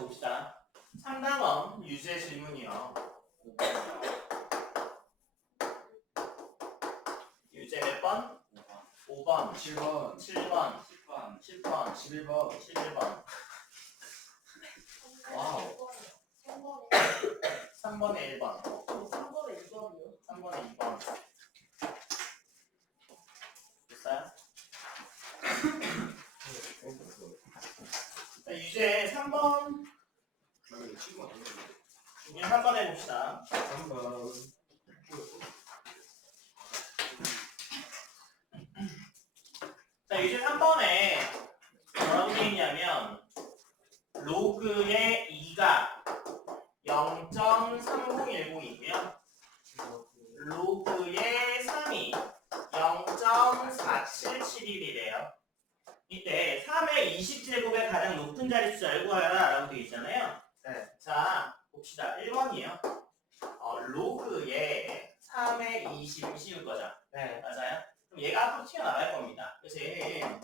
봅시다. 3단원 유제 질문이요. 유제 몇 번? 5번, 7번, 7번, 10번, 10번, 11번. 11번. 와우. 3번에 1번. 3번에 2번이요. 3번에 2번. 됐어요? 자, 유제 3번. 이제 3번 해봅시다. 3번. 자, 유제 3번에 뭐라고 되어 있냐면 로그의 2가 0.3010이고요. 로그의 3이 0.4771이래요. 이때 3의 20제곱의 가장 높은 자릿수를 구하라 라고 되어 있잖아요. 네. 자, 봅시다. 1번이요. 로그의 3의 20을 씌울 거죠. 네. 맞아요? 그럼 얘가 앞으로 튀어나갈 겁니다. 그래서 얘는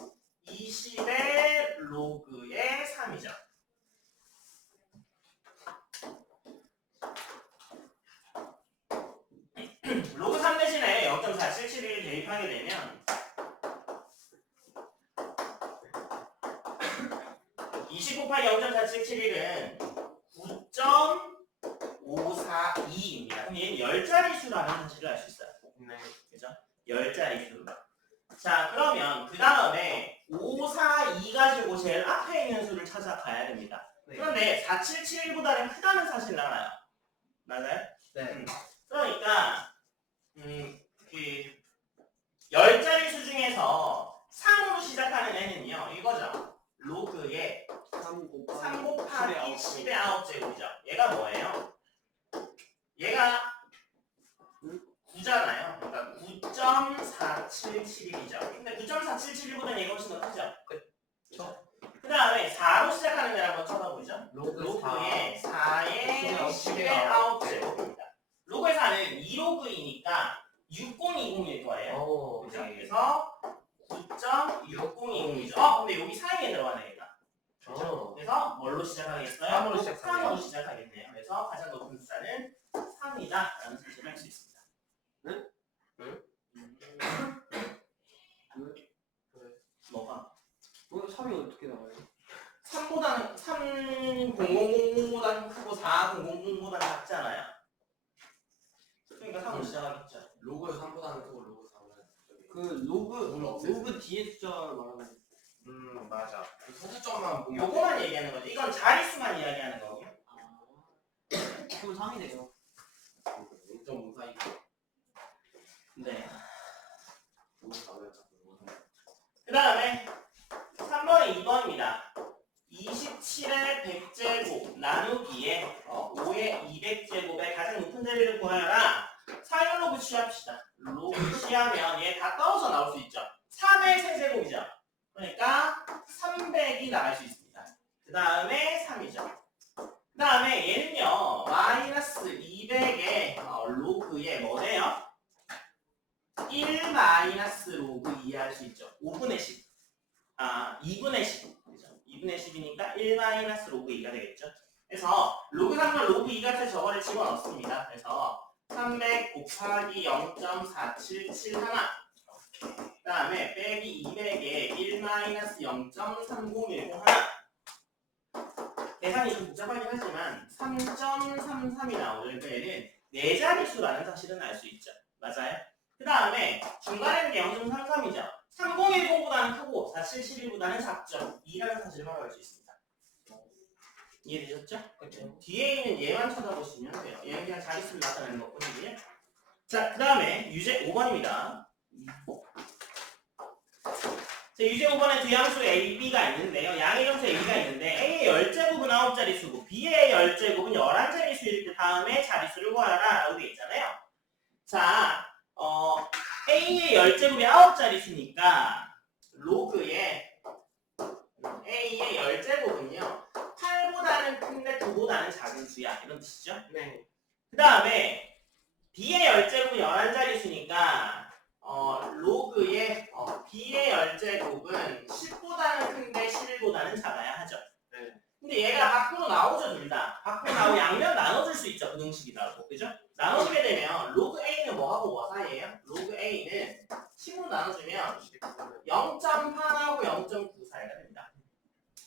20의 로그의 3이죠. 로그 3 대신에 0.4771을 대입하게 되면 20 곱하기 0.4771은 9.542입니다. 그럼 얘는 10자리 수라는 사실을 알 수 있어요. 네. 그죠? 10자리 수. 자, 그러면 그 다음에 542 가지고 제일 앞에 있는 수를 찾아가야 됩니다. 네. 그런데 4771보다는 크다는 사실을 알아요. 맞아요? 네. 그러니까 그 10자리 수 중에서 3으로 시작하는 애는요. 이거죠. 로그의 3 곱하기 10의 9제곱이죠. 얘가 뭐예요? 얘가 9잖아요. 그러니까 9.4771이죠. 근데 9.4771보다는 얘가 훨씬 더 크죠? 그렇죠. 그 다음에 4로 시작하는 애를 한번 쳐다보죠. 로그의 4의 10의 9제곱입니다. 로그의 4는 2로그이니까 6020일 거예요. 오. 그죠? 네. 그래서 9.6020이죠. 근데 여기 사이에 들어가네, 얘가. 그죠? 그래서 뭘로 시작하겠어요? 3으로 시작하네요. 3으로 시작하겠네요. 그래서 가장 높은 숫자는 3이다 라는 사실을 알 수 있습니다. 응? 뭐가? 3이 어떻게 나와요? 3보다는 3000보다는 크고 4000보다는 작잖아요. 그러니까 3으로 시작하겠죠. 로그 3보다는 크고 로그 4보다는 그 로그 없애세요. 로그 뒤에 숫자를 말하는 거. 맞아. 그 소수점만 보면 요거만 얘기하는 거죠. 이건 자릿수만 이야기하는 거고요. 그럼 3이네요. 0.54이 네. 로그 4면 그 다음에 3번에 2번입니다. 27의 100제곱 나누기에 5의 200제곱의 가장 높은 자리를 구하여라. 사용 로그 취합시다. 로그 취하면 얘 다 떨어져 나올 수 있죠. 3의 세제곱이죠. 그러니까 300이 나갈 수 있습니다. 그 다음에 3이죠. 그 다음에 얘는요. 마이너스 200의 로그에 뭐래요? 1 마이너스 로그 2 할 수 있죠. 5분의 10. 2분의 10. 그죠? 2분의 10이니까 1 마이너스 로그 2가 되겠죠. 그래서 로그 3과 로그 2 같은 저거를 집어넣습니다. 그래서 300 곱하기 0.477 하나. 그 다음에 빼기 200에 1 마이너스 0.3010 하나. 계산이 좀 복잡하긴 하지만 3.33이 나오죠. 그러니까 얘는 4자릿수라는 사실은 알 수 있죠. 맞아요? 그 다음에 중간에 있는 게 0.33이죠. 3010보다는 크고 4771보다는 작죠. 2라는 사실을 바로 알 수 있습니다. 이해되셨죠? 그렇죠. 뒤에 있는 얘만 쳐다보시면 돼요. 얘는 그냥 자릿수를 나타내는 것뿐이고요. 자, 그 다음에 유제 5번입니다. 자, 유제 5번에 두 양수 A, B가 있는데요. 양의 점수 A, B가 있는데 A의 10제곱은 9자리 수고 B의 10제곱은 11자리 수일 때 다음에 자릿수를 구하라 라고 되어 있잖아요. 자, A의 10제곱이 9자리 수니까 로그의 A의 10제곱은요. 8보다는 큰데 9보다는 작은 수야. 이런 뜻이죠. 네. 그 다음에 B의 10제곱은 11자리 수니까 로그의 B의 10제곱은 10보다는 큰데 11보다는 작아야 하죠. 네. 근데 얘가 밖으로 나오죠, 둘 다. 밖으로 나오고 양면 나눠줄 수 있죠, 부등식이라고. 그죠? 나눠주게 되면 로그 A는 뭐하고 뭐 사이에요? 로그 A는 10으로 나눠주면 0.8하고 0.9 사이가 됩니다.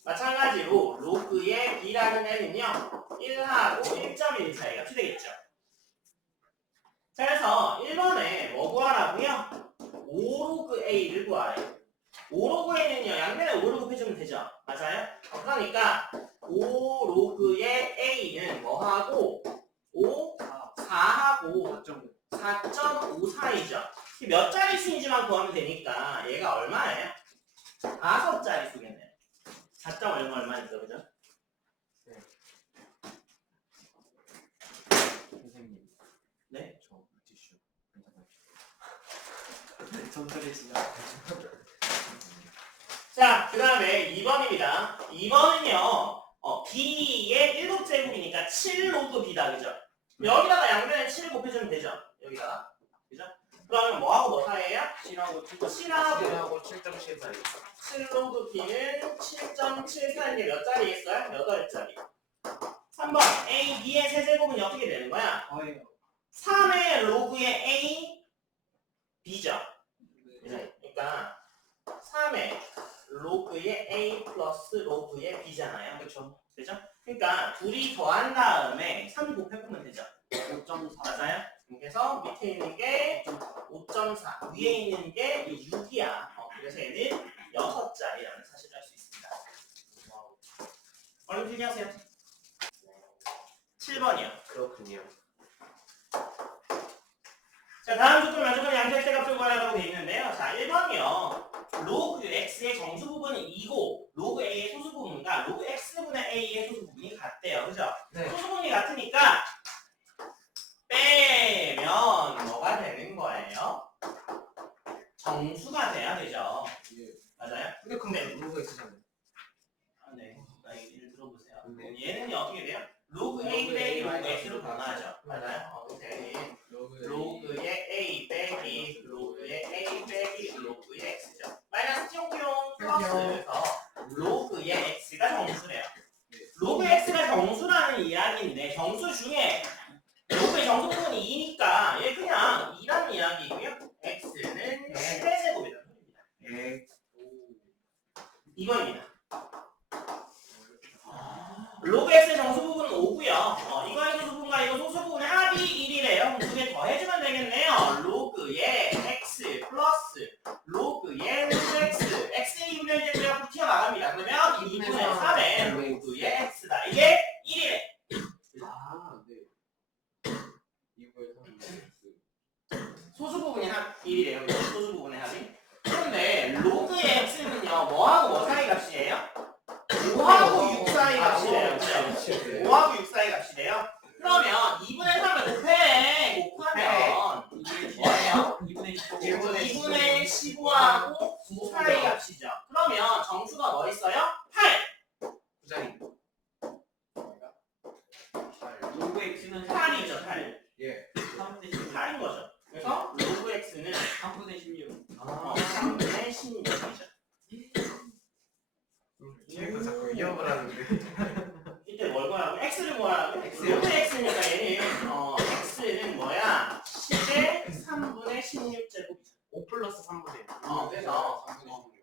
마찬가지로 로그의 B라는 애는요 1하고 1.1 사이가 되겠죠. 자, 그래서 1번에 뭐 구하라고요? 5로그 A를 구하래요. 5로그 A는요 양면에 5를 곱해주면 되죠. 맞아요? 그러니까 5로그의 A는 뭐하고 5, 4하고 4.5 사이죠. 몇 자릿수인지만 구하면 되니까 얘가 얼마예요? 5자릿수겠네요. 4점 얼마니까, 그죠? 선생님. 네? 저 물티슈. 전설의 진짜. 자, 그 다음에 2번입니다. 2번은요, B의 7제곱이니까 7로그 B다, 그죠? 여기다가 양면에 7을 곱해주면 되죠? 여기다가. 그죠? 그러면 뭐하고 뭐 사이에요? 7하고 7하고 7.7 사이. 7로그 B는 7.7 사이인 게 몇 자리겠어요? 8자리. 3번, A, B의 세제곱은 어떻게 되는 거야? 거예요. 3의 로그의 A, B죠? 네. 그러니까 3의 로그의 A 플러스 로그의 B잖아요. 그렇죠? 그죠? 그러니까 둘이 더한 다음에 3 곱해보면 되죠. 5.4. 맞아요? 그래서 밑에 있는 게 5.4, 위에 있는 게 6이야. 그래서 얘는 6자리라는 사실을 알 수 있습니다. 얼른 필기하세요. 7번이요. 그렇군요. 자, 다음 조건 만족하는 양자역대 값을 구하라고 되어 있는데요. 자, 1번이요. 로그 x의 정수 부분은 2고 로그 a의 소수 부분과 로그 x분의 a의 소수 부분이 같대요. 그죠? 네. 소수 부분이 같으니까 빼면 뭐가 되는 거예요? 정수가 돼야 되죠. 예. 맞아요? 근데 로그가 있으잖아요. 아, 네. 얘를 들어보세요. 네. 얘는 어떻게 돼요? 로그 a 빼기 로그 x로 변하죠. 맞아요? 네. 로그의 a 빼기 로그의 a 빼기 로그의 x죠. 마이너스 띠용띠용 플러스에서 로그의 x가 정수래요. 로그 x가 정수라는 이야기인데 정수 중에 로그의 정수 부분이 2니까 얘 그냥 2라는 이야기고요. x는 10의 제곱이라는 소리입니다. 예. 2번입니다. 로그 x의 정수 부분은 5고요. 이거의 소수 부분과 이거 소수 부분의 합이 1이래요. 두 개 더해주면 되겠네요. 로그의 x 플러스 로그의 루트 x. x의 2분의 1 제곱이 앞으로 튀어나갑니다. 그러면 2분의 3의 로그의 x다. 이게 1이래. 아, 네. 이거에 3. 소수 부분이 합 1이래요. 소수 부분의 합이. 그런데 로그의 x는요. 뭐하고 뭐 사이 값이에요? 5하고 6 사이 값이래요. 그죠? 5하고 6 사이 값이래요. 그러면 2분의 3을 곱해. 곱하면 이게 뭐예요? 2분의 15하고 9 사이 값이죠. 그러면 정수가 뭐 있어요? 8. 9자리. 로그 x는 8이죠, 8. 예. 3분의 16. 8인 거죠. 그래서 로그 x는 3분의 16. 3분의 16이죠. 얘가 자꾸 위협을 하는데. 이때 뭘 구하라고? x를 구하라고? X요. 로그 x니까 얘는 x는 뭐야? 10의 3분의 16제곱이죠. 5 플러스 3분의 1. 그래서 3분의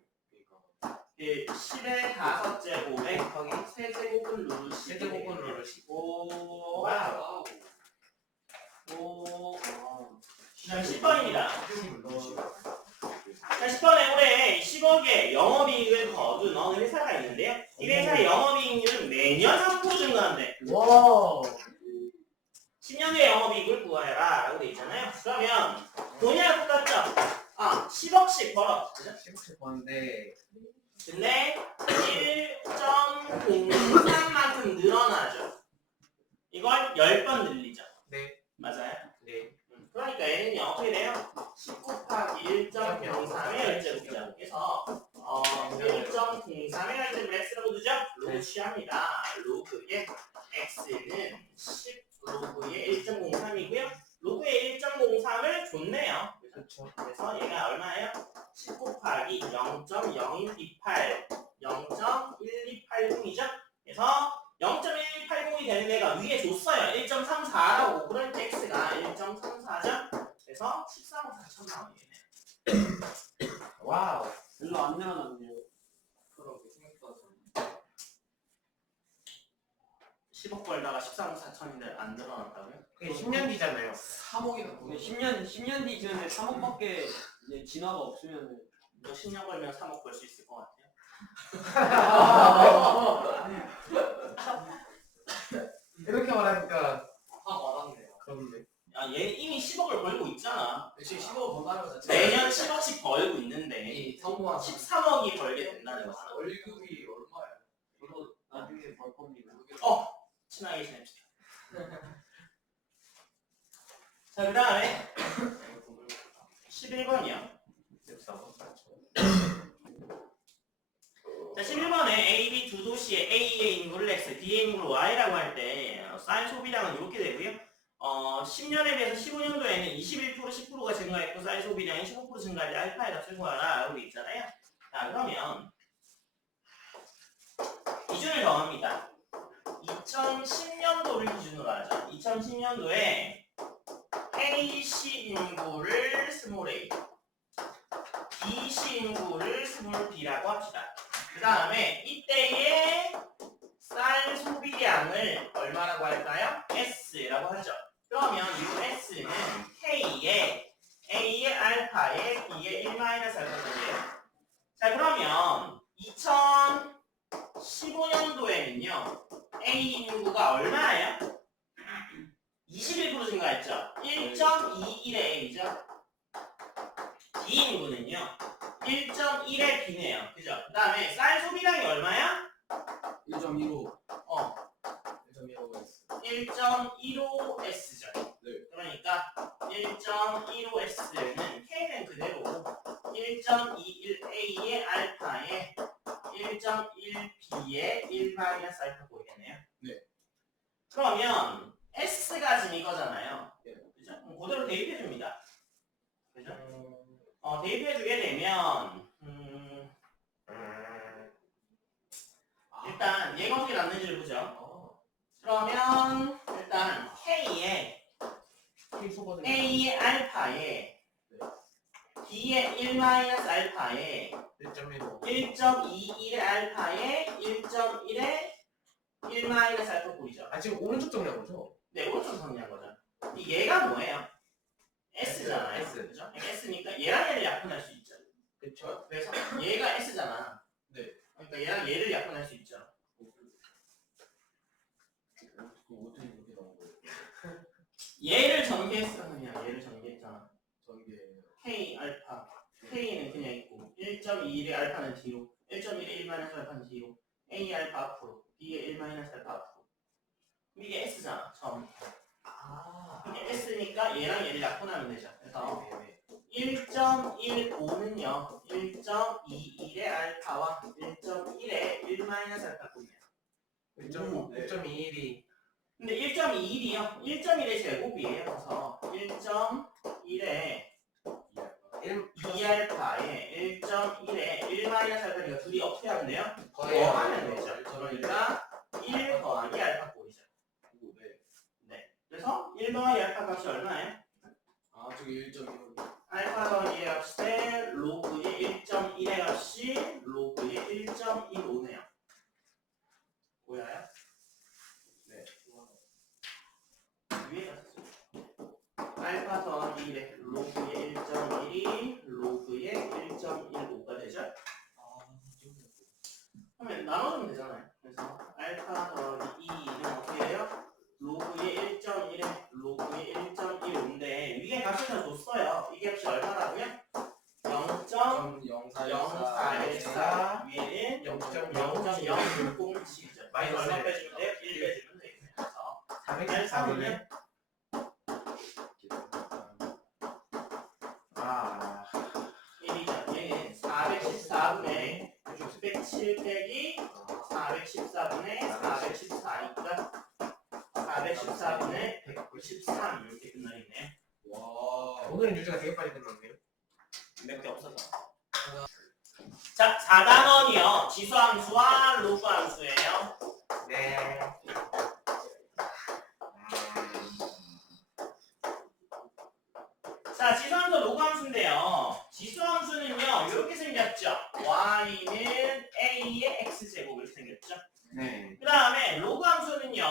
16. 10의 5제곱에 곱하기 3제곱은 룰 10. 세제곱은 룰을 15. 와우. 오. 그다음 10번입니다. 어. 자, 10번에 올해 10억의 영업이익을 거둔 어느 회사가 있는데요. 이 회사의 영업이익률은 매년 3% 증가한대. 와. 10년 후에 영업이익을 구하라 라고 돼 있잖아요. 그러면 돈이랑 똑같죠? 10억씩 벌어. 그죠? 10억 버는데 근데 1.03만큼 늘어나죠. 이걸 10번 늘리죠. 네. 맞아요? 네. 그러니까 얘는요 어떻게 돼요? 10 곱하기 1.03의 열제곱이죠. 그래서 1.03의 열제곱을 x라고 두죠? 로그 취합니다. 로그의 x는 10 로그의 1.03이고요. 로그의 1.03을 줬네요. 그렇죠. 그래서 얘가 얼마예요? 10 곱하기 0.0128 0.1280이죠? 그래서 x가 위에 줬어요. 1.34라고. 그러니까 x가 1.34점. 그래서 13억 4천 나오겠네. 와우. 별로 안 늘어났네요. 그러게 생각보다 좀. 10억 벌다가 13억 4천인데 안 늘어났다고요? 그게 10년 뒤잖아요. 3억이나 근데 10년 뒤 지났는데 3억밖에 이제 진화가 없으면은 너 10년 걸면 3억 벌 수 있을 것 같아요. 이렇게 말하니까 확 와닿네요. 그런데. 야, 얘 이미 10억을 벌고 있잖아. 지금 15억 번다는 거 자체가 매년 10억씩 벌고 있는데 이 성공한 13억이 벌게 된다는 거잖아. 월급이 얼마예요? 이거 나중에 벌 겁니다. 친하게 지냅시다. 자, 그 다음에 11번이요. 자, 11번에 A, B 두 도시의 A의 인구를 X, B의 인구를 Y라고 할 때 쌀 소비량은 이렇게 되고요. 10년에 비해서 15년도에는 21% 10%가 증가했고 쌀 소비량이 15% 증가할 때 알파의 값을 구하라 라고 있잖아요. 자, 그러면 기준을 정합니다. 2010년도를 기준으로 하죠. 2010년도에 A시 인구를 스몰 a, B시 인구를 스몰 b라고 합시다. 그 다음에 이때의 쌀 소비량을 얼마라고 할까요? S라고 하죠. 그러면 이 S는 K의 A의 알파의 B의 1-알파거든요. 자, 그러면 2015년도에는요 A 인구가 얼마예요? 21% 증가했죠. 1.21의 A죠. B 인구는요 1.1의 B네요. 그죠? 그 다음에 쌀 소비량이 얼마야? 1.15 어 1.15S 1.15S죠. 네. 그러니까 1.15S는 K는 그대로 1.21A의 알파에 1.1B의 1-알파 보이겠네요. 네. 그러면 S가 지금 이거잖아요. 네. 그죠? 그럼 그대로 대입해줍니다. 그죠? 대입해주게 되면 일단 얘가 어떻게 났는지를 보죠. 그러면 일단 K의 A의 알파에 B의 1-알파에 1.15. 1.21의 알파에 1.1의 1-알파 보이죠? 아 지금 오른쪽 정리한 거죠? 네, 오른쪽 정리한 거죠. 이 얘가 뭐예요? S잖아요. S. 그죠? S니까 얘랑 얘를 약분할 수 있죠. 그쵸? 그래서 얘가 S잖아. 네. 그러니까 얘랑 얘를 약분할 수 있죠. 어떻게 이렇게 나온 거예요? 얘를 전개했어. 그냥 얘를 전개했잖아. 전개 K 알파. K는 그냥 있고 1.21의 알파는 뒤로 1.1의 1-알파는 뒤로 A 알파 앞으로 B의 1-알파 앞으로 이게 S잖아. 처음. 이게 S니까 얘랑 얘를 약분하면 되죠. 그래서 1.15는요 1.21의 알파와 1.1의 1-알파 보이네요. 1.21이 근데 1.21이요 1.1의 제곱이에요. 그래서 1.1의 2알파에 1.1에 1-알파니까 둘이 어떻게 하면 돼요? 더하면 되죠. 그러니까 1 더하기 알파 꼴이죠. 네. 그래서 1 더하기 알파 값이 얼마예요? 아 저기 1.15 알파 더하기 1의 값이 대 로그의 1.1의 값이 로그의 1.15네요. 보여요? 네. 위에 갔었죠. 알파 더하기 1의 로그의 1.1이 로그의 1.15가 되죠? 그러면 나눠주면 되잖아요. 그래서 알파 더하기 2는 어떻게 해요? 로그의 1.1에 로그의 1.15인데 위에 값이 다 줬어요. 이 값이 얼마라고요? 0.0414 위에는 0.060이죠. 마이너스 얼마 빼주면 돼요? 1 빼주면 되겠네요. 그래서 414분의 아 1이죠. 얘는 414분의 607 빼기 414분의 414니까 414분의 193 이렇게 끝나겠네요. 와 오늘은 유지가 되게 빨리 끝났네요. 몇 개 없어서. 자, 4단원이요. 지수함수와 루프함수예요. 네. 자, 지수함수 로그함수인데요. 지수함수는요, 이렇게 생겼죠. y는 a의 x제곱 이렇게 생겼죠. 네. 그 다음에 로그함수는요,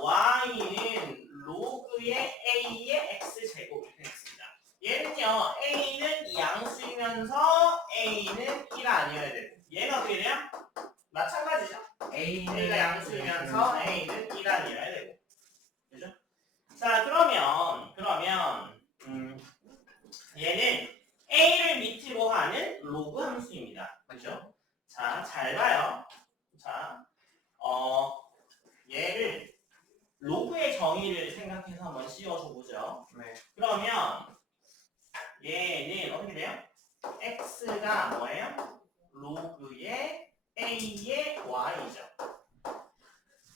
y는 로그의 a의 x제곱 이렇게 생겼습니다. 얘는요, a는 양수이면서 a는 1 아니어야 되고, 얘는 어떻게 돼요? 마찬가지죠. a가 양수이면서 a는 1 아니어야 되고, 그죠? 자, 그러면 얘는 a를 밑으로 하는 로그 함수입니다. 그죠? 자, 잘 봐요. 자, 얘를 로그의 정의를 생각해서 한번 씌워줘 보죠. 네. 그러면 얘는 어떻게 돼요? x가 뭐예요? 로그의 a의 y죠.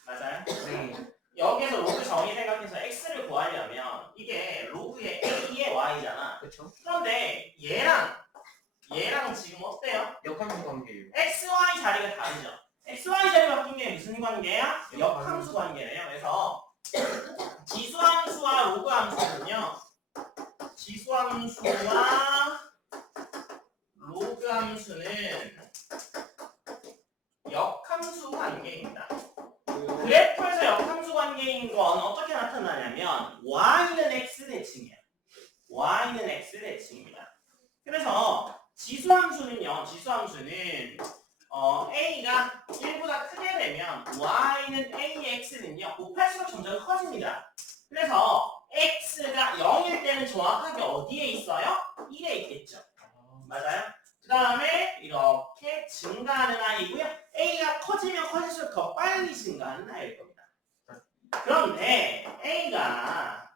맞아요? 네. 여기에서 로그 정의 생각해서 x를 구하려면 이게 로그의 a의 y잖아. 그렇죠. 그런데 얘랑 지금 어때요? 역함수 관계예요. x, y 자리가 다르죠. x, y 자리 바뀐 게 무슨 관계야? 역함수 관계예요. 그래서 지수함수와 로그함수는요. 지수함수와 로그함수는 역함수 관계입니다. 그래프에서 역함수 관계인 건 어떻게 나타나냐면 y는 x 대칭이에요. y는 x 대칭입니다. 그래서 지수함수는 a가 1보다 크게 되면 y는 a의 x는요 곱할수록 점점 커집니다. 그래서 x가 0일 때는 정확하게 어디에 있어요? 1에 있겠죠. 맞아요? 그 다음에 이렇게 증가하는 아이고요. a가 커지면 커질수록 더 빨리 증가하는 아이일 겁니다. 그런데 a가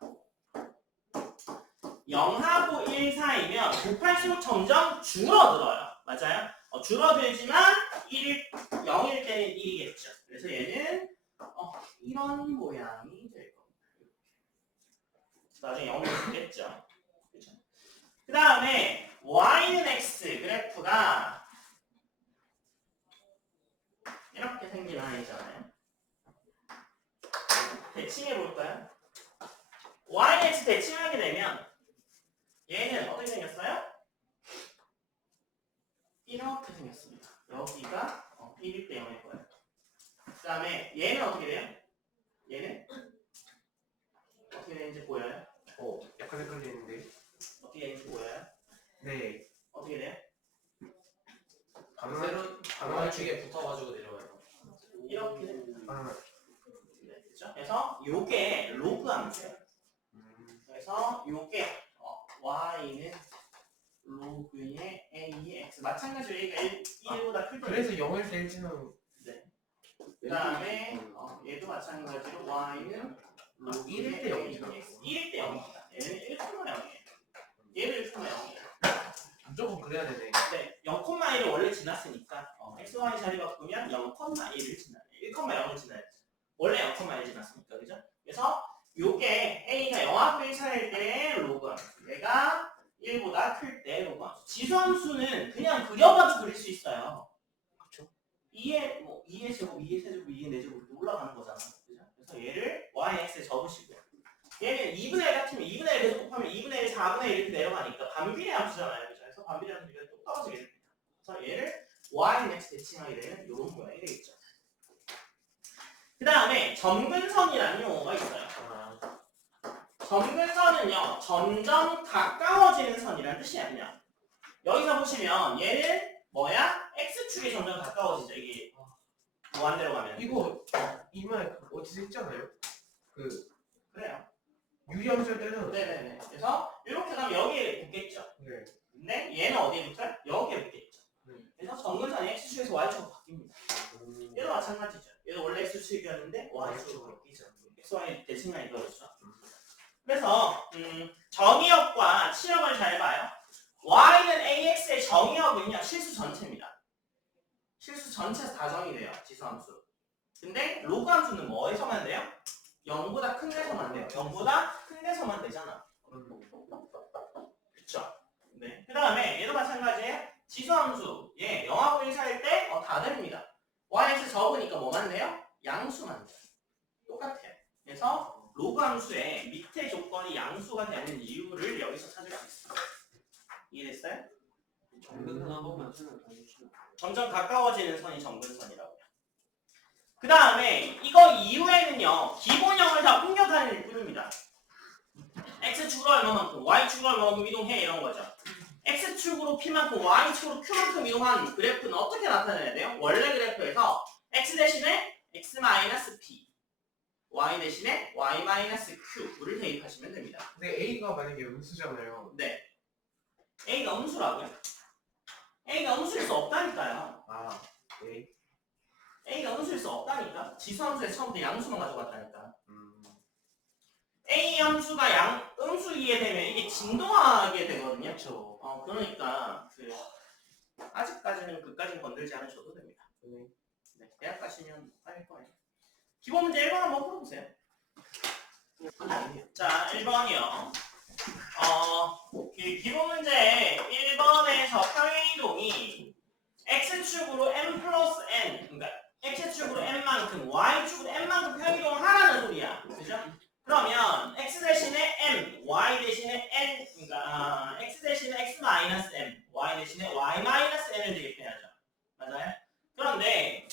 0하고 1 사이면 곱할수록 점점 줄어들어요. 맞아요? 줄어들지만 0일 때는 1이겠죠. 그래서 얘는 이런 모양이 될 겁니다. 나중에 0이 되겠죠. 그렇죠? 그 다음에 y는 x 그래프가 이렇게 생긴 아이잖아요. 대칭해 볼까요? y는 x 대칭하게 되면 얘는 어떻게 생겼어요? 이렇게 생겼습니다. 여기가 1일 때 0일 거예요. 그 다음에 얘는 어떻게 돼요? 얘는 어떻게 되는지 보여요? 약간 헷갈리는데. 어떻게 되는지 보여요? 네. 어떻게 돼요? 방울축에 붙어가지고 내려와요. 이렇게 됩니다. 바나나. 네, 그렇죠? 그래서 요게 로그 함수예요. 그래서 요게 y는 로그의 a의 x 마찬가지로 얘가 1보다 클 때 그래서 0일 때 1지는 그 다음에 얘도 마찬가지로 y는 로그의 1일 때 0이죠. ax 1일 때 0입니다. 얘는 1,0이에요. 얘도 1,0이에요. 무조건 그래야 되네. 네, 0,1을 원래 지났으니까 x, y 자리 바꾸면 0,1을 지나요. 1,0을 지나야죠. 원래 0,1 지났으니까 그죠? 그래서 요게 a가 0하고 1 사이일 때 로그 함수 얘가 1보다 클 때 로그 함수 지수함수는 그냥 그려봐도 그릴 수 있어요. 그렇죠? 2의 제곱, 2의 세제곱, 2의 4제곱 이렇게 올라가는 거잖아. 그죠? 그래서 얘를 y-x에 접으시고요. 얘는 2분의 1 같으면 2분의 1 계속 곱하면 2분의 1, 4분의 1 이렇게 내려가니까 반비례 함수잖아요. 그죠? 그래서 반비례 함수가 또 떨어지게 됩니다. 그래서 얘를 y-x 대칭하게 되면 이런 모양이 되겠죠. 그 다음에 점근선이라는 용어가 있어요. 점근선은요, 점점 가까워지는 선이라는 뜻이야, 그냥. 여기서 보시면 얘는 뭐야? x축이 점점 가까워지죠. 이게 무한대로 가면. 이거 이말 어디서 했잖아요. 그래요. 유리함수 할 때는. 네네네. 그래서 이렇게 가면 여기에 붙겠죠. 네. 근데 얘는 어디에 붙어요? 여기에 붙겠죠. 그래서 점근선이 x축에서 y축으로 바뀝니다. 얘도 마찬가지죠. 얘도 원래 x축이었는데 y축으로 바뀌죠. x, y 대칭만 이거였죠. 그래서 정의역과 치역을 잘 봐요. y는 ax의 정의역은요 실수 전체입니다. 실수 전체에서 다 정의돼요. 지수함수. 근데 로그 함수는 뭐에서만 돼요? 0보다 큰 데서만 돼요. 0보다 큰 데서만 되잖아. 그쵸? 네. 그 다음에 얘도 마찬가지예요. 지수함수 얘 0하고 1 사이일 때 다 됩니다. yx 적으니까 뭐만 돼요? 양수만 돼요. 똑같아요. 그래서 로그 함수의 밑에 조건이 양수가 되는 이유를 여기서 찾을 수 있습니다. 이해됐어요? 정근선 한 번만 설명 더 해주시면. 점점 가까워지는 선이 정근선이라고요. 그 다음에 이거 이후에는요 기본형을 다 옮겨 다닐 뿐입니다. x축으로 얼마만큼, y축으로 얼마만큼 이동해 이런 거죠. x축으로 p만큼, y축으로 q만큼 이동한 그래프는 어떻게 나타내야 돼요? 원래 그래프에서 x 대신에 x-p, y 대신에 y-q를 대입하시면 됩니다. 근데 A가 만약에 음수잖아요. 네. a가 음수라고요? a가 음수일 수 없다니까요. 아, A. a가 음수일 수 없다니까. 지수함수에 처음부터 양수만 가져갔다니까. 음. a 함수가 음수이게 되면 이게 진동하게 되거든요. 그렇죠. 그러니까 아직까지는 그까지는 건들지 않으셔도 됩니다. 네. 네, 대학 가시면 할 거예요. 기본 문제 1번 한번 풀어보세요. 자, 1번이요. 기본 문제 1번에서 평행이동이 x축으로 m 플러스 n, 그러니까 x축으로 n만큼, y축으로 n만큼 평행이동을 하라는 소리야. 그죠? 그러면 x 대신에 m, y 대신에 n, 그러니까 x 대신에 x 마이너스 m, y 대신에 y 마이너스 n을 대입해야죠. 맞아요? 그런데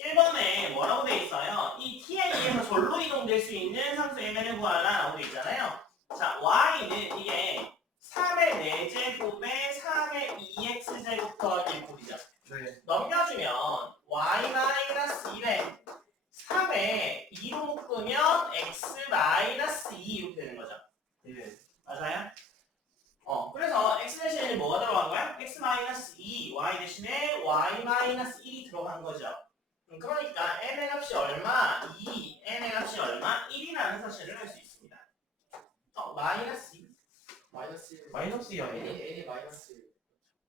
1번에 뭐라고 돼 있어요? 이 t에 의해서 절로 이동될 수 있는 상수 mn을 구하라 라고 돼 있잖아요. 자, y는 이게 3의 4제곱에 3의 2x제곱 더하기 1이죠. 네. 넘겨주면 y-1에 3에 2로 묶으면 x-2 이렇게 되는 거죠. 예. 맞아요? 그래서 x 대신에 뭐가 들어간 거야? x-2, y 대신에 y-1이 들어간 거죠. 그러니까 n의 값이 얼마? 2, n의 값이 얼마? 1이라는 사실을 알 수 있습니다. 마이너스 2? 마이너스 2 아니에요? N이 마이너스.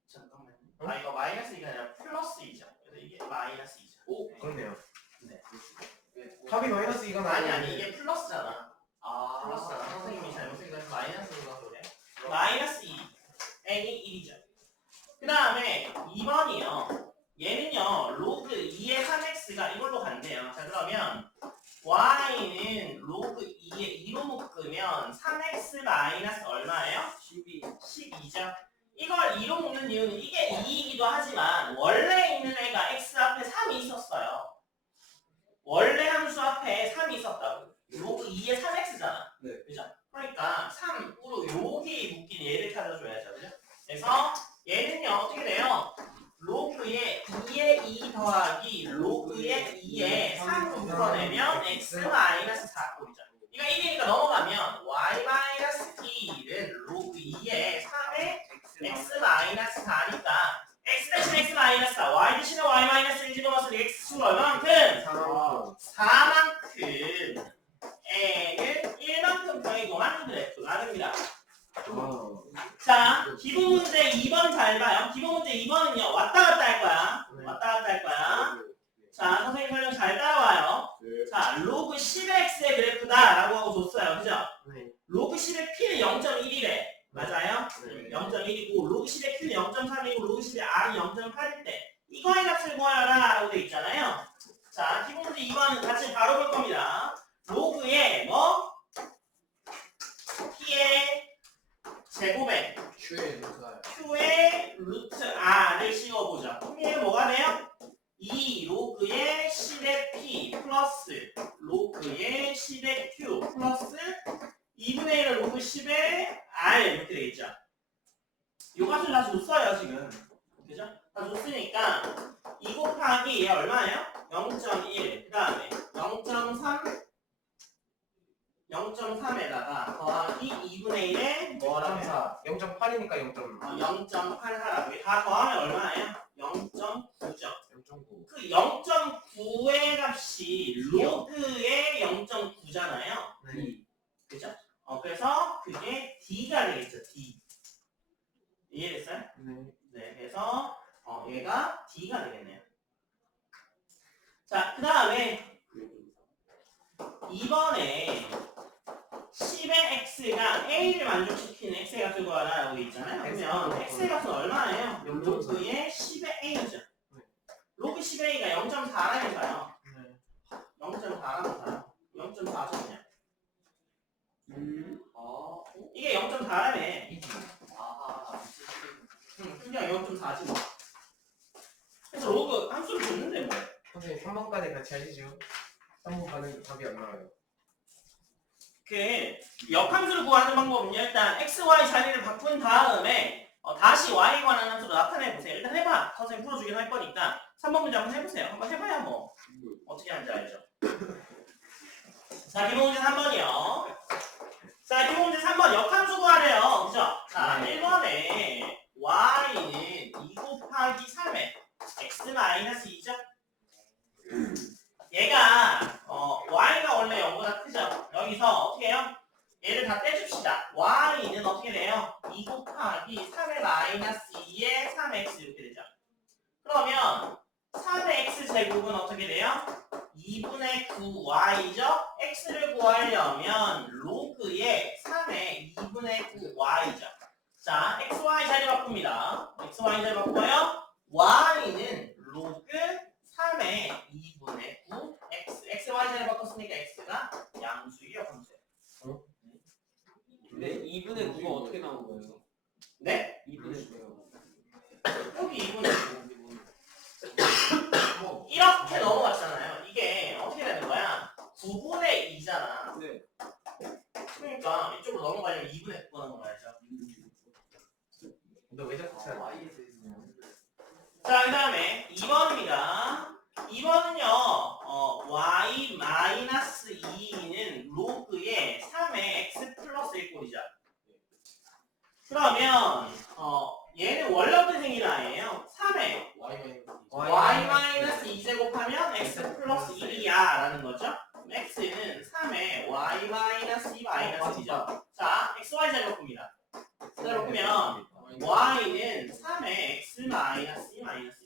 잠깐만요. 어? 이거 마이너스 2가 아니라 플러스 2죠. 그래서 이게 마이너스 2죠. 오. 그렇네요. 네. 답이 마이너스 2가 아니 이게 플러스잖아. 아. 플러스잖아. 선생님이 잘못 생각해서 마이너스가 그래. 마이너스 2, n이 1이죠. 그 다음에 2번이요. 얘는요 로그 2의 3x가 이걸로 간대요. 자 그러면 y는 로그 2의 2로 묶으면 3x 마이너스 얼마예요? 12죠. 이걸 2로 묶는 이유는 이게 2이기도 하지만 원래 있는 애가 x 앞에 3이 있었어요. 원래 함수 앞에 3이 있었다고. 로그 2의 3x잖아. 네. 그죠? 그러니까 3으로 여기 묶인 얘를 찾아줘야죠. 그죠? 그래서 얘는요 어떻게 돼요? 로그의 2의 2 더하기 로그의 2의 3 묶어내면 x-4꼴이죠. 이거 1이니까 넘어가면 y-t는 로그 2의 3의 x-4니까 x 대신 x-4, y 대신에 y-1 집어넣었으니 x축은 얼마만큼? 4만큼 n을 1만큼 평이동한 그래프가 됩니다. 자, 기본 문제 2번 잘 봐요. 기본 문제 2번은요, 왔다 갔다 할 거야. 왔다 갔다 할 거야. 자, 선생님 설명 잘 따라와요. 자, 로그 10의 x의 그래프다 라고 하고 줬어요. 그죠? 네. 로그 10의 p는 0.1이래. 맞아요? 네. 0.1이고, 로그 10의 q는 0.3이고, 로그 10의 r이 0.8일 때, 이거의 값을 구하라 라고 돼 있잖아요. 자, 기본 문제 2번은 같이 바로 볼 겁니다. 로그의 p의 제곱에 Q의 루트가. q의 루트 r을 씌워보자. 그럼 얘는 뭐가 돼요? 2 로그의 10의 p 플러스 로그의 10의 q 플러스 2분의 1을 로그 10의 r 이렇게 되겠죠. 요 값을 다 줬어요 지금. 그죠? 다 줬으니까 2 곱하기 얘 얼마예요? 0.1 그 다음에 0.3에다가 더하기 2분의 1에 뭐라고 해요? 0.8이니까 0.9. 0.8 하라고. 다 더하면 얼마예요? 0.9죠. 0.9. 그 0.9의 값이 로그의 0.9잖아요. 네. 그죠? 그래서 그게 D가 되겠죠. D. 이해됐어요? 네. 네. 그래서 얘가 D가 되겠네요. 자, 그 다음에 2번에 10의 x가 a를 만족시키는 x의 값을 구하라고 있잖아요. 그러면 x의 값은 얼마예요? 로그의 10의 a죠. 로그 10의 a가 0.4라면서요. 네. 0.4라면서요. 0.4죠 그냥. 잘하네. 이지. 아하. 그냥 이건 좀 다지 뭐. 그래서 로그 함수를 줬는데 뭐. 선생님 3번까지 같이 하시죠. 3번 가는 답이 안 나와요. 그 역함수를 구하는 방법은요. 일단 x, y 자리를 바꾼 다음에 다시 y에 관한 함수로 나타내 보세요. 일단 해봐. 선생님 풀어주긴 할 거니까 3번 문제 한번 해보세요. 한번 해봐야 뭐 어떻게 하는지 알죠. 자, 기본 문제 3번이요. 자, 기본 문제 3번 역함수 구하래요. 그죠? 자, 1번에 y는 2 곱하기 3의 x-2죠? 얘가 y가 원래 0보다 크죠? 여기서 어떻게 해요? 얘를 다 떼줍시다. y는 어떻게 돼요? 2 곱하기 3의 마이너스 2의 3x 이렇게 되죠. 그러면 3의 x제곱은 어떻게 돼요? 2분의 9y죠? x를 구하려면 로그의 3의 2분의 9y죠. 자, xy 자리 바꿉니다. xy 자리 바꿔요. y는 로그 3의 2분의 9 xy 자리 바꿨으니까 x가 양수이요, 함수예요. 근데 2분의 9가 어떻게 나온 거예요? 네? 2분의 9요. 여기 2분의 9 이렇게 넘어갔잖아요. 이게 어떻게 되는 거야? 9분의 2잖아. 네. 그러니까 이쪽으로 넘어가려면 2분의 9가 넘어가야죠. 너 왜 자꾸 찾아? 자, 그 다음에 2번입니다. 2번은요, y-2는 로그의 3의 x 플러스 1꼴이죠. 그러면, 얘는 원래부터 생긴 아이예요. 3의 y-2 곱하면 x 플러스 1이야 라는 거죠. x는 3의 y-2-2죠. 자, xy 자리 바꿉니다. 자리 바꾸면 y는 3의 x-2-1이네요.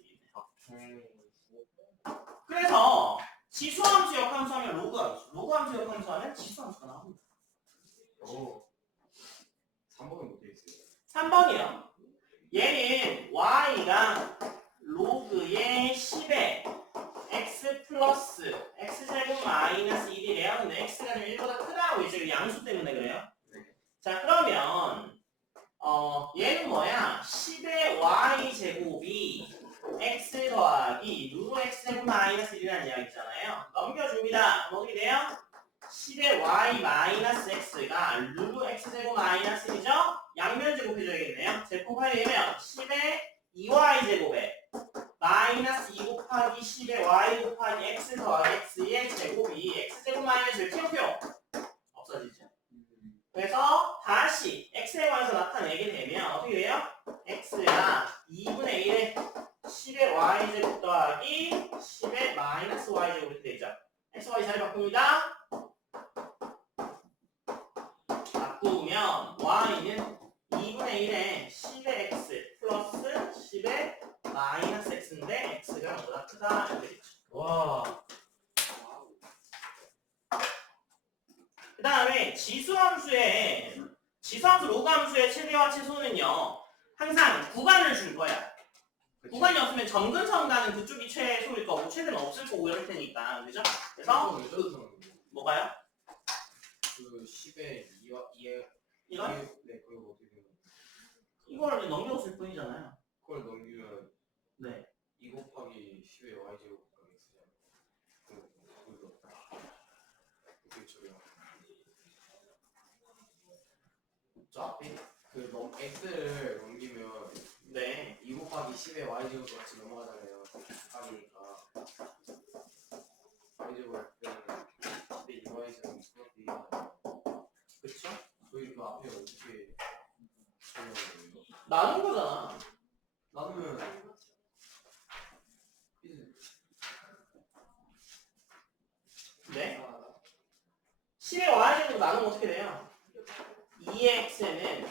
그래서 지수함수 역함수 하면 로그함수, 로그함수 역함수 하면 지수함수가 나옵니다. 오. 3번은 어떻게 있어요? 3번이요. 얘는 y가 로그의 10의 x 플러스 x제곱 마이너스 1이래요. 근데 x가 좀 1보다 크다고 이제 양수 때문에 그래요. 자, 그러면 얘는 뭐야? 10의 y제곱이 x 더하기 루트 x제곱 마이너스 1이라는 이야기잖아요. 넘겨줍니다. 어떻게 돼요? 10의 y 마이너스 x가 루트 x제곱 마이너스 1이죠? 양면 제곱해줘야겠네요. 제곱하려면 10의 2y제곱에 마이너스 2 곱하기 10의 y 곱하기 x 더하기 x의 제곱이 x제곱 마이너스 1 키우표 없어지죠. 그래서 다시 x에 관해서 나타내게 되면 어떻게 돼요? x가 2분의 1의 10의 y제곱 더하기 10의 마이너스 y제곱 이렇게 되죠. xy 자리 바꿉니다. 바꾸면 y는 2분의 1의 10의 x 플러스 10의 마이너스 x인데 x가 보다 크다 이렇게 되죠. 와. 그 다음에 지수함수 로그함수의 최대와 최소는요 항상 구간을 줄 거야. 구간이 없으면 점근선가는 그쪽이 최소일 거고 최대는 없을 거고 이럴 테니까 그죠? 그래서 뭐가요? 그 10에 2에 이건? 네, 그거 어떻게 돼요? 이걸 넘겨줬을 뿐이잖아요. 그걸 넘기면 네. 2 곱하기 10의 y제곱 곱하기 x잖아요. 그거 어떻게 처리해요? 저 앞에 그 x를 넘기면 네. 2 곱하기 10의 y제곱 같이 넘어가잖아요. 곱하기니까 y제곱 할 때는 10의 2y제곱 플러스 2가 그쵸? 저희 그 앞에 어떻게 처리하는 거예요? 나눈 거잖아. 나누면 네. 10의 y제곱 나누면 어떻게 돼요? 2x는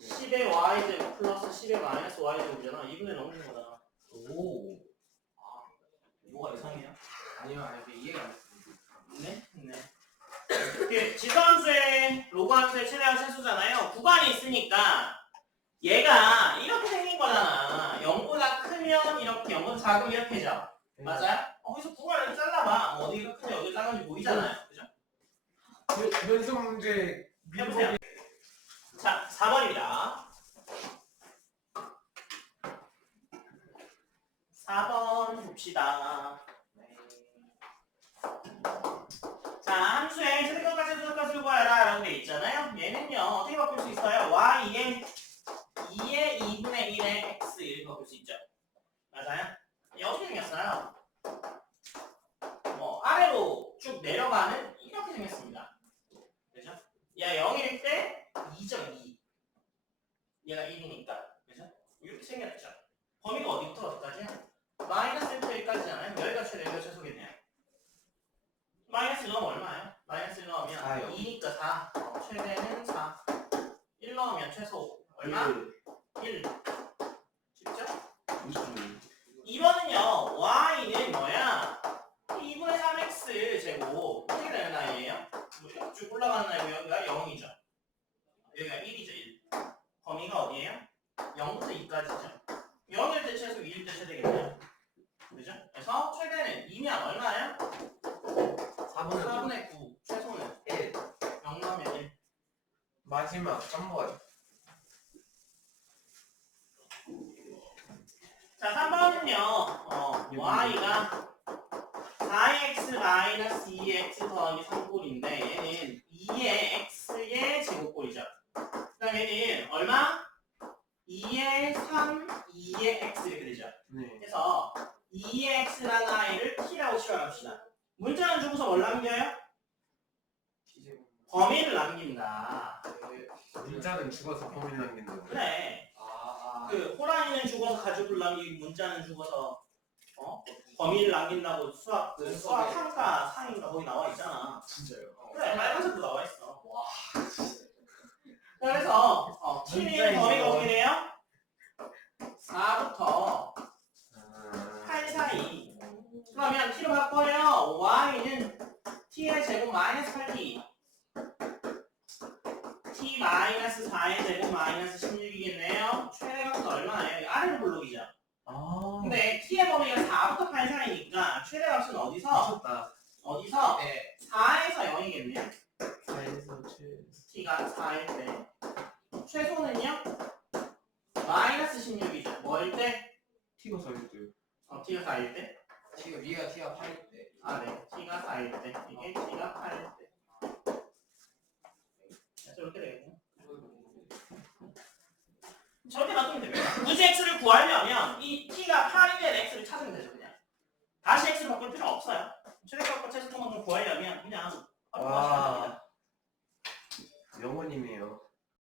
10의 y제곱 플러스 10의 마이너스 y제곱이잖아. 2분의 넘기는 거잖아. 오. 뭐가 이상해요? 아니요, 아니 이해가 안 됐어요. 네? 네. 이게 지수함수의 로그함수의 최대와 최소잖아요. 구간이 있으니까 얘가 이렇게 생긴 거잖아. 0보다 크면 이렇게, 0보다 작으면 이렇게죠. 맞아요? 거기서 구간을 잘라봐. 어디가 큰지 어디가 작은지 보이잖아요. 그죠? 연습 문제 해보세요. 자, 4번입니다. 4번 봅시다. 네. 자, 함수의 최대값과 최소값을 구하라 라고 돼 있잖아요. 얘는요, 어떻게 바꿀 수 있어요? y의 2의 2분의 1의 x 이렇게 바꿀 수 있죠. 맞아요? 이게 어떻게 생겼어요? 아래로 쭉 내려가는 이렇게 생겼습니다. 그죠? 얘가 0일 때 2.2. 얘가 1이니까. 그죠? 이렇게 생겼죠. 범위가 어디부터 어디까지야? 마이너스 1부터 1까지잖아요. 여기가 최대, 여기가 최소겠네요. 마이너스 1 넣으면 얼마예요? 마이너스 1 넣으면 4요. 2니까 4. 최대는 4. 1 넣으면 최소. 얼마? 1. 쉽죠? 2번은요, y는 뭐야? 2분의 3x 제곱. 어떻게 되는 나이에요? 뭐 이렇게 쭉 올라가는 나이고 여기가 0이죠. 여기가 1이죠, 1. 범위가 어디예요? 0부터 2까지죠. 0일 때 최소, 2일 때 최대겠네요. 그죠? 그래서 최대는 2면 얼마예요? 4분의 9. 최소는 1. 0 넣으면 1. 마지막 3번. 자, 3번은요, y가 4x 마이너스 2x 더하기 3꼴인데, 얘는 2의 x의 제곱꼴이죠. 그 다음에 얘는 얼마? 2의 3, 2의 x 이렇게 되죠. 네. 그래서 2의 x라는 아이를 t라고 치환합시다. 문자는 주고서 뭘 남겨요? 범위를 남긴다. 문자는 죽어서 범위 남긴다고. 그래. 아, 그 호랑이는 죽어서 가죽을 남기고 문자는 죽어서 범위를 남긴다고 수학 한가 상인가 거기 나와 있잖아. 진짜요? 그래 빨간색도 나와 있어. 와. 그래서 t는 범위가 어떻게 돼요? 4부터 8 사이. 그러면 t로 바꿔요. y는 t의 제곱 마이너스 8t. t 마이너스 4의 제곱 마이너스 16이겠네요. 최대값은 얼마예요? 아래로 블록이죠. 아. 근데 t의 범위가 4부터 8 사이니까 최대값은 어디서? 미쳤다. 어디서? 네. 4에서 0이겠네요. 4에서 7. t가 4일 때. 최소는요? 마이너스 16이죠. 뭐일 때? T가 4일 때요. t가 4일 때? 위가 T가 8일 때. 아, 네. t가 4일 때. 이게 t가 8일 때. 그래서 이렇게 되겠네요. 저렇게 놔두면 됩니다. 굳이 x를 구하려면 이 t가 8이 된 x를 찾으면 되죠, 그냥. 다시 x를 바꿀 필요 없어요. 최대값과 최소값만 구하려면 그냥 바로 구하시면 됩니다. 영원이네요.